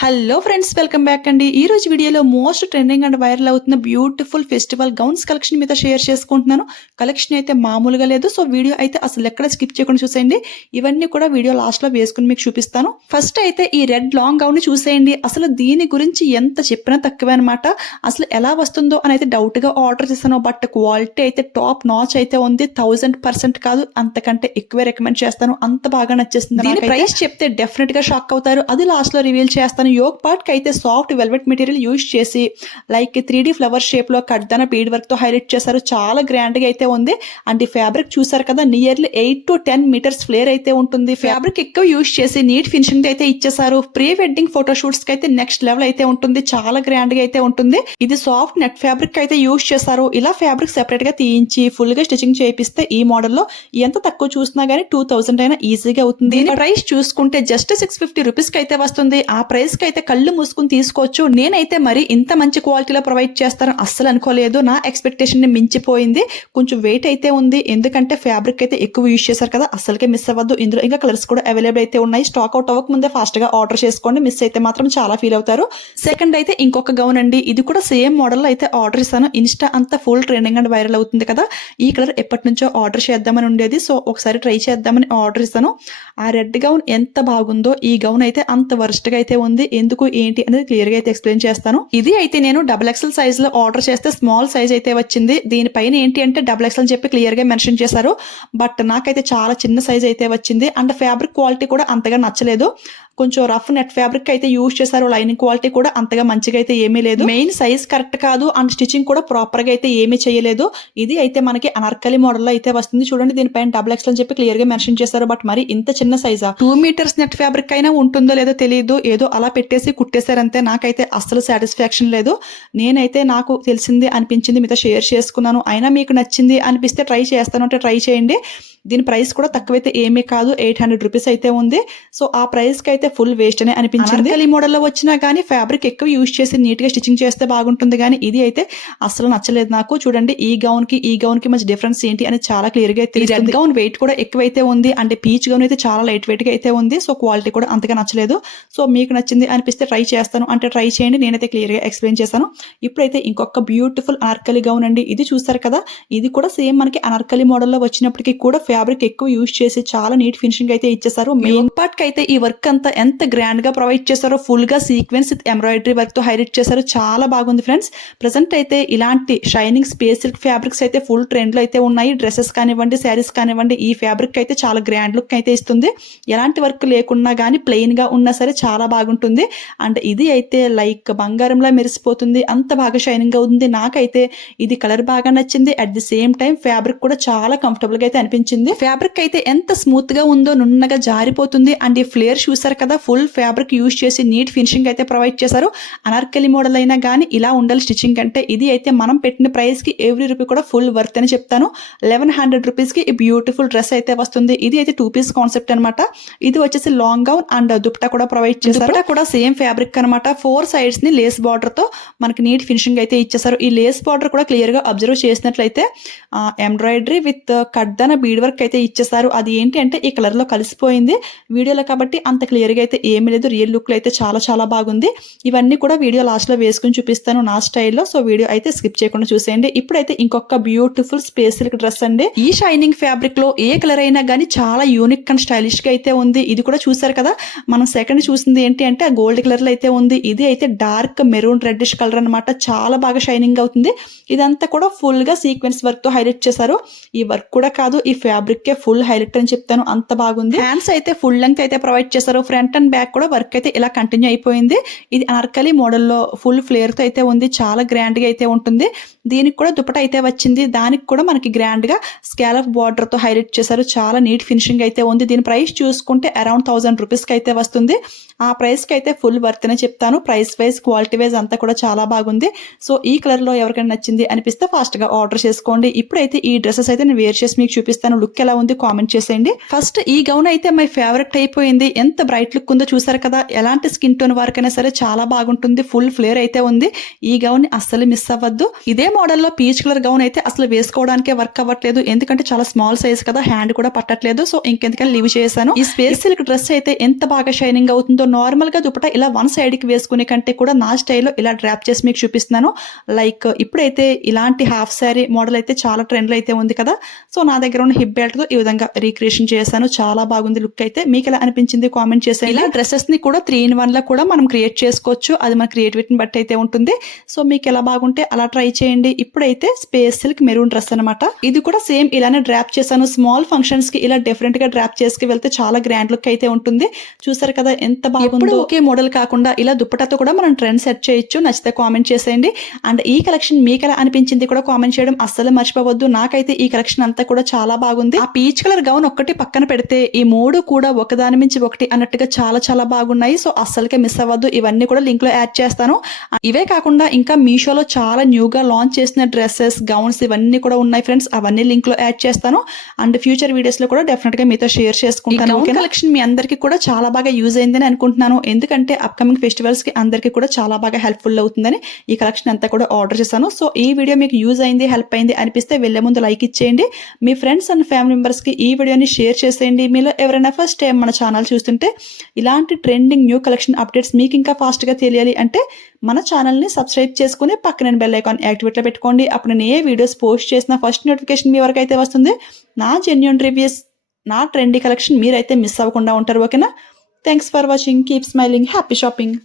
Hello friends, welcome back అండి. ఈ రోజు వీడియోలో మోస్ట్ ట్రెండింగ్ అండ్ వైరల్ అవుతున్న బ్యూటిఫుల్ ఫెస్టివల్ గౌన్స్ కలెక్షన్ మీద షేర్ చేసుకుంటున్నాను. కలెక్షన్ అయితే మామూలుగా లేదు. సో వీడియో అయితే అసలు ఎక్కడ స్కిప్ చేయకుండా చూసేయండి. ఇవన్నీ కూడా వీడియో లాస్ట్ లో వేసుకుని మీకు చూపిస్తాను. ఫస్ట్ అయితే ఈ రెడ్ లాంగ్ గౌన్ ని చూసేయండి. అసలు దీని గురించి ఎంత చెప్పినా తక్కువే అనమాట. అసలు ఎలా వస్తుందో అని అయితే డౌట్ గా ఆర్డర్ చేశాను. బట్ క్వాలిటీ అయితే టాప్ నాచ్ అయితే ఉంది. 1000% కాదు, అంతకంటే ఎక్కువే రికమెండ్ చేస్తాను. అంత బాగా నచ్చేస్తుంది. దీని ప్రైస్ చెప్తే డెఫినెట్ గా షాక్ అవుతారు. అది లాస్ట్ లో రివీల్ చేస్తాను. యోగ్ పార్ట్ కి అయితే సాఫ్ట్ వెల్వెట్ మెటీరియల్ యూజ్ చేసి లైక్ 3D ఫ్లవర్ షేప్ లో కడ్దాన బీడ్ వర్క్ తో హైలైట్ చేశారు. చాలా గ్రాండ్ గా అయితే ఉంది. అండ్ ఈ ఫ్యాబ్రిక్ చూసారు కదా, నియర్లీ 8 to 10 మీటర్స్ ఫ్లేర్ అయితే ఉంటుంది. ఫ్యాబ్రిక్ ఎక్కువ యూజ్ చేసి నీట్ ఫినిషింగ్ అయితే ఇచ్చేసారు. ప్రీ వెడ్డింగ్ ఫోటో షూట్స్ కి అయితే నెక్స్ట్ లెవెల్ అయితే ఉంటుంది. చాలా గ్రాండ్ గా అయితే ఉంటుంది. ఇది సాఫ్ట్ నెట్ ఫ్యాబ్రిక్ అయితే యూజ్ చేశారు. ఇలా ఫ్యాబ్రిక్ సెపరేట్ గా తీయించి ఫుల్ గా స్టిచింగ్ చేపిస్తే ఈ మోడల్ లో ఎంత తక్కువ చూసినా గానీ 2000 అయినా ఈజీగా అవుతుంది. దీని ప్రైస్ చూసుకుంటే జస్ట్ 650 రూపీస్ కి అయితే వస్తుంది. ఆ ప్రైస్ కి అయితే కళ్ళు మూసుకుని తీసుకోవచ్చు. నేనైతే మరి ఇంత మంచి క్వాలిటీలో ప్రొవైడ్ చేస్తారని అస్సలు అనుకోలేదు. నా ఎక్స్పెక్టేషన్ ని మించిపోయింది. కొంచెం వెయిట్ అయితే ఉంది, ఎందుకంటే ఫ్యాబ్రిక్ అయితే ఎక్కువ యూజ్ చేశారు కదా. అస్సలకే మిస్ అవ్వద్దు. ఇందులో ఇంకా కలర్స్ కూడా అవైలబుల్ అయితే ఉన్నాయి. స్టాక్ అవుట్ అవ్వక ముందే ఫాస్ట్ గా ఆర్డర్ చేసుకోండి. మిస్ అయితే మాత్రం చాలా ఫీల్ అవుతారు. సెకండ్ అయితే ఇంకొక గౌన్ అండి. ఇది కూడా సేమ్ మోడల్ లో అయితే ఆర్డర్ చేశాను. ఇన్స్టా అంతా ఫుల్ ట్రెండింగ్ అండ్ వైరల్ అవుతుంది కదా. ఈ కలర్ ఎప్పటి నుంచో ఆర్డర్ చేద్దామని ఉండేది. సో ఒకసారి ట్రై చేద్దామని ఆర్డర్ చేశాను. ఆ రెడ్ గౌన్ ఎంత బాగుందో ఈ గౌన్ అయితే అంత వర్స్ట్ గా అయితే ఉంది. ఎందుకు ఏంటి అనేది క్లియర్ గా అయితే ఎక్స్ప్లెయిన్ చేస్తాను. ఇది అయితే నేను XXL సైజ్ లో ఆర్డర్ చేస్తే స్మాల్ సైజ్ అయితే వచ్చింది. దీనిపైన ఏంటి అంటే XXL అని చెప్పి క్లియర్ గా మెన్షన్ చేశారు. బట్ నాకైతే చాలా చిన్న సైజ్ అయితే వచ్చింది. అండ్ ఫ్యాబ్రిక్ క్వాలిటీ కూడా అంతగా నచ్చలేదు. కొంచెం రఫ్ నెట్ ఫ్యాబ్రిక్ అయితే యూజ్ చేశారు. లైనింగ్ క్వాలిటీ కూడా అంతగా మంచిగా అయితే ఏమీ లేదు. మెయిన్ సైజ్ కరెక్ట్ కాదు. అండ్ స్టిచింగ్ కూడా ప్రాపర్ గా అయితే ఏమీ చేయలేదు. ఇది అయితే మనకి అనార్కలి మోడల్ లో అయితే వస్తుంది. చూడండి, దీనిపైన XXL అని చెప్పి క్లియర్ గా మెన్షన్ చేశారు. బట్ మరి ఇంత చిన్న సైజా? 2 మీటర్స్ నెట్ ఫ్యాబ్రిక్ అయినా ఉంటుందో లేదో తెలియదు. ఏదో అలా పెట్టేసి కుట్టేశారంతే. నాకైతే అస్సలు సాటిస్ఫాక్షన్ లేదు. నేనైతే నాకు తెలిసింది అనిపించింది మీతో షేర్ చేసుకున్నాను. అయినా మీకు నచ్చింది అనిపిస్తే ట్రై చేస్తాను అంటే ట్రై చేయండి. దీని ప్రైస్ కూడా తక్కువైతే ఏమీ కాదు. 800 రూపీస్ అయితే ఉంది. సో ఆ ప్రైస్ కి అయితే ఫుల్ వేస్ట్ అనే అనిపించింది. ఈ మోడల్లో వచ్చినా కానీ ఫ్యాబ్రిక్ ఎక్కువ యూజ్ చేసి నీట్ గా స్టిచింగ్ చేస్తే బాగుంటుంది. కానీ ఇది అయితే అసలు నచ్చలేదు నాకు. చూడండి, ఈ గౌన్ కి మధ్య డిఫరెన్స్ ఏంటి అని చాలా క్లియర్ గా అయితే రెడ్ గౌన్ వెయిట్ కూడా ఎక్కువైతే ఉంది. అంటే పీచ్ గౌన్ అయితే చాలా లైట్ వెయిట్ గా అయితే ఉంది. సో క్వాలిటీ కూడా అంతగా నచ్చలేదు. సో మీకు నచ్చింది అనిపిస్తే ట్రై చేస్తాను అంటే ట్రై చేయండి. నేనైతే క్లియర్ గా ఎక్స్ప్లెయిన్ చేశాను. ఇప్పుడైతే ఇంకొక బ్యూటిఫుల్ అనార్కలి గౌన్ అండి. ఇది చూసారు కదా, ఇది కూడా సేమ్ మనకి అనార్కలి మోడల్లో వచ్చినప్పటికీ కూడా ఫ్యాబ్రిక్ ఎక్కువ యూజ్ చేసి చాలా నీట్ ఫినిషింగ్ అయితే ఇచ్చేసారు. మెయిన్ పార్ట్ కి అయితే ఈ వర్క్ అంతా ఎంత గ్రాండ్ గా ప్రొవైడ్ చేశారో, ఫుల్ గా సీక్వెన్స్ విత్ ఎంబ్రాయిడరీ వర్క్ తో హైలైట్ చేశారు. చాలా బాగుంది ఫ్రెండ్స్. ప్రెసెంట్ అయితే ఇలాంటి షైనింగ్ స్పేస్ సిల్క్ ఫ్యాబ్రిక్స్ అయితే ఫుల్ ట్రెండ్ లో అయితే ఉన్నాయి. డ్రెస్సెస్ కానివ్వండి, శారీస్ కానివ్వండి, ఈ ఫ్యాబ్రిక్ అయితే చాలా గ్రాండ్ లుక్ అయితే ఇస్తుంది. ఎలాంటి వర్క్ లేకున్నా గానీ ప్లెయిన్ గా ఉన్నా సరే చాలా బాగుంటుంది. అండ్ ఇది అయితే లైక్ బంగారంలా మెరిసిపోతుంది. అంత బాగా షైనింగ్ గా ఉంది. నాకైతే ఇది కలర్ బాగా నచ్చింది. At the same time fabric కూడా చాలా కంఫర్టబుల్ గా అయితే అనిపించింది. ఫ్యాబ్రిక్ అయితే ఎంత స్మూత్ గా ఉందో, నున్నగా జారిపోతుంది. అండ్ ఈ ఫ్లేర్ చూసారు కదా, ఫుల్ ఫ్యాబ్రిక్ యూజ్ చేసి నీట్ ఫినిషింగ్ అయితే ప్రొవైడ్ చేశారు. అనార్కలి మోడల్ అయినా కానీ ఇలా ఉండాలి స్టిచ్చింగ్ అంటే. ఇది అయితే మనం పెట్టిన ప్రైస్ కి ఎవ్రీ రూపీ కూడా ఫుల్ వర్త్ అని చెప్తాను. 1100 రూపీస్ కి ఈ బ్యూటిఫుల్ డ్రెస్ అయితే వస్తుంది. ఇది అయితే 2 పీస్ కాన్సెప్ట్ అనమాట. ఇది వచ్చేసి లాంగ్ గౌన్ అండ్ దుపట్టా కూడా ప్రొవైడ్ చేశారు. దుపట్టా కూడా సేమ్ ఫ్యాబ్రిక్ అనమాట. 4 సైడ్స్ ని లేస్ బార్డర్ తో మనకి నీట్ ఫినిషింగ్ అయితే ఇచ్చేసారు. ఈ లేస్ బార్డర్ కూడా క్లియర్ గా అబ్జర్వ్ చేసినట్లయితే ఎంబ్రాయిడరీ విత్ కడ్దాన బీడ్ వర్క్ అయితే ఇచ్చేసారు. అది ఏంటి అంటే ఈ కలర్ లో కలిసిపోయింది వీడియోలో కాబట్టి అంత క్లియర్ గా అయితే ఏమీ లేదు. రియల్ లుక్ లో అయితే చాలా చాలా బాగుంది. ఇవన్నీ కూడా వీడియో లాస్ట్ లో వేసుకుని చూపిస్తాను నా స్టైల్లో. సో వీడియో అయితే స్కిప్ చేయకుండా చూసేయండి. ఇప్పుడైతే ఇంకొక బ్యూటిఫుల్ స్పేస్ సిల్క్ డ్రెస్ అండి. ఈ షైనింగ్ ఫ్యాబ్రిక్ లో ఏ కలర్ అయినా కానీ చాలా యూనిక్ అండ్ స్టైలిష్ గా అయితే ఉంది. ఇది కూడా చూసారు కదా, మనం సెకండ్ చూసింది ఏంటి అంటే గోల్డ్ కలర్ లో అయితే ఉంది. ఇది అయితే డార్క్ మెరూన్ రెడ్డిష్ కలర్ అనమాట. చాలా బాగా షైనింగ్ అవుతుంది. ఇదంతా కూడా ఫుల్ గా సీక్వెన్స్ వర్క్ తో హైలైట్ చేశారు. ఈ వర్క్ కూడా కాదు, ఈ ఫ్యాబ్రిక్ కే ఫుల్ హైలైట్ అని చెప్తాను. అంత బాగుంది. హ్యాండ్స్ అయితే ఫుల్ లెంగ్త్ అయితే ప్రొవైడ్ చేశారు. ఫ్రంట్ అండ్ బ్యాక్ కూడా వర్క్ అయితే ఇలా కంటిన్యూ అయిపోయింది. ఇది అనార్కలి మోడల్లో ఫుల్ ఫ్లేర్ తో అయితే ఉంది. చాలా గ్రాండ్ గా అయితే ఉంటుంది. దీనికి కూడా దుపట్టా అయితే వచ్చింది. దానికి కూడా మనకి గ్రాండ్ గా స్కాలప్ బార్డర్ తో హైలైట్ చేశారు. చాలా నీట్ ఫినిషింగ్ అయితే ఉంది. దీని ప్రైస్ చూసుకుంటే అరౌండ్ 1000 రూపీస్ కి అయితే వస్తుంది. ఆ ప్రైస్ కి అయితే ఫుల్ వర్త్ అనే చెప్తాను. ప్రైస్ వైజ్, క్వాలిటీ వైజ్ అంతా కూడా చాలా బాగుంది. సో ఈ కలర్ లో ఎవరికైనా నచ్చింది అనిపిస్తే ఫాస్ట్ గా ఆర్డర్ చేసుకోండి. ఇప్పుడైతే ఈ డ్రెస్సెస్ అయితే నేను వేర్ చేసి మీకు చూపిస్తాను. లుక్ ఎలా ఉంది కామెంట్ చేసేయండి. ఫస్ట్ ఈ గౌన్ అయితే మై ఫేవరెట్ అయిపోయింది. ఎంత బ్రైట్ లుక్ ఉందో చూసారు కదా. ఎలాంటి స్కిన్ టోన్ వారికైనా సరే చాలా బాగుంటుంది. ఫుల్ ఫ్లేర్ అయితే ఉంది. ఈ గౌన్ అస్సలు మిస్ అవ్వద్దు. ఇదే మోడల్లో పీచ్ కలర్ గౌన్ అయితే అసలు వేసుకోవడానికే వర్క్ అవ్వట్లేదు. ఎందుకంటే చాలా స్మాల్ సైజ్ కదా, హ్యాండ్ కూడా పట్టట్లేదు. సో ఇంకెందుకని లీవ్ చేశాను. ఈ స్పేస్ సిల్క్ డ్రెస్ అయితే ఎంత బాగా షైనింగ్ అవుతుందో. నార్మల్ గా దుపట్టా ఇలా వన్ సైడ్ కి వేసుకునే కంటే కూడా నా స్టైల్లో ఇలా డ్రాప్ చేసి మీకు చూపిస్తున్నాను. లైక్ ఇప్పుడైతే ఇలాంటి హాఫ్ శారీ మోడల్ అయితే చాలా ట్రెండ్ లో అయితే ఉంది కదా. సో నా దగ్గర ఉన్న హిప్ బెల్ట్ తో ఈ విధంగా రీక్రియేషన్ చేశాను. చాలా బాగుంది లుక్ అయితే. మీకు ఎలా అనిపించింది కామెంట్ చేసేయండి. ఇలా డ్రెస్సెస్ ని కూడా 3-in-1 లా కూడా మనం క్రియేట్ చేసుకోవచ్చు. అది మన క్రియేటివిటీని బట్టి అయితే ఉంటుంది. సో మీకు ఎలా బాగుంటే అలా ట్రై చేయండి. ఇప్పుడైతే స్పేస్ సిల్క్ మెరూన్ డ్రెస్ అనమాట. ఇది కూడా సేమ్ ఇలానే డ్రాప్ చేశాను. స్మాల్ ఫంక్షన్స్ కి ఇలా డిఫరెంట్ గా డ్రాప్ చేసుకు వెళ్తే చాలా గ్రాండ్ లుక్ అయితే ఉంటుంది. చూసారు కదా ఎంత బాగుందో. ఒకే మోడల్ కాకుండా ఇలా దుప్పటాతో కూడా మనం ట్రెండ్ సెట్ చేయొచ్చు. నచ్చితే కామెంట్ చేసేయండి. అండ్ ఈ కలెక్షన్ మీకు ఎలా అనిపించింది కూడా కామెంట్ చేయడం అస్సలు మర్చిపోవద్దు. నాకైతే ఈ కలెక్షన్ అంతా కూడా చాలా బాగుంది. ఆ పీచ్ కలర్ గౌన్ ఒక్కటి పక్కన పెడితే ఈ మూడు కూడా ఒకదాని మించి ఒకటి అన్నట్టుగా చాలా చాలా బాగున్నాయి. సో అస్సలకే మిస్ అవ్వద్దు. ఇవన్నీ కూడా లింక్ లో యాడ్ చేస్తాను. ఇవే కాకుండా ఇంకా మీషోలో చాలా న్యూగా లాంచ్ చేసిన డ్రెస్సెస్, గౌన్స్ ఇవన్నీ కూడా ఉన్నాయి ఫ్రెండ్స్. అవన్నీ లింక్ లో యాడ్ చేస్తాను. అండ్ ఫ్యూచర్ వీడియోస్ లో కూడా డెఫినెట్ గా మీతో షేర్ చేసుకుంటాను. కలెక్షన్ మీ అందరికీ కూడా చాలా బాగా యూజ్ అయిందని అనుకుంటున్నాను. ఎందుకంటే అప్కమింగ్ ఫెస్టివల్స్ కి అందరికీ కూడా చాలా బాగా హెల్ప్ఫుల్ అవుతుందని ఈ కలెక్షన్ అంతా కూడా ఆర్డర్ చేశాను. సో ఈ వీడియో మీకు యూజ్ అయింది, హెల్ప్ అయింది అనిపిస్తే వెళ్లే ముందు లైక్ ఇచ్చేయండి. మీ ఫ్రెండ్స్ అండ్ ఫ్యామిలీ మెంబర్స్ కి ఈ వీడియోని షేర్ చేసేయండి. మీలో ఎవరైనా ఫస్ట్ టైం మన ఛానల్ చూస్తుంటే ఇలాంటి ట్రెండింగ్ న్యూ కలెక్షన్ అప్డేట్స్ మీకు ఇంకా ఫాస్ట్ గా తెలియాలి అంటే మన ఛానల్ ని సబ్స్క్రైబ్ చేసుకుని పక్కన బెల్ ఐకాన్ యాక్టివేట్ లో పెట్టుకోండి. అప్పుడు నేను ఏ వీడియోస్ పోస్ట్ చేసిన ఫస్ట్ నోటిఫికేషన్ మీ వరకు అయితే వస్తుంది. నా జెన్యూన్ రివ్యూస్, నా ట్రెండీ కలెక్షన్ మీరైతే మిస్ అవ్వకుండా ఉంటారు. ఓకేనా? Thanks for watching. Keep smiling. Happy shopping.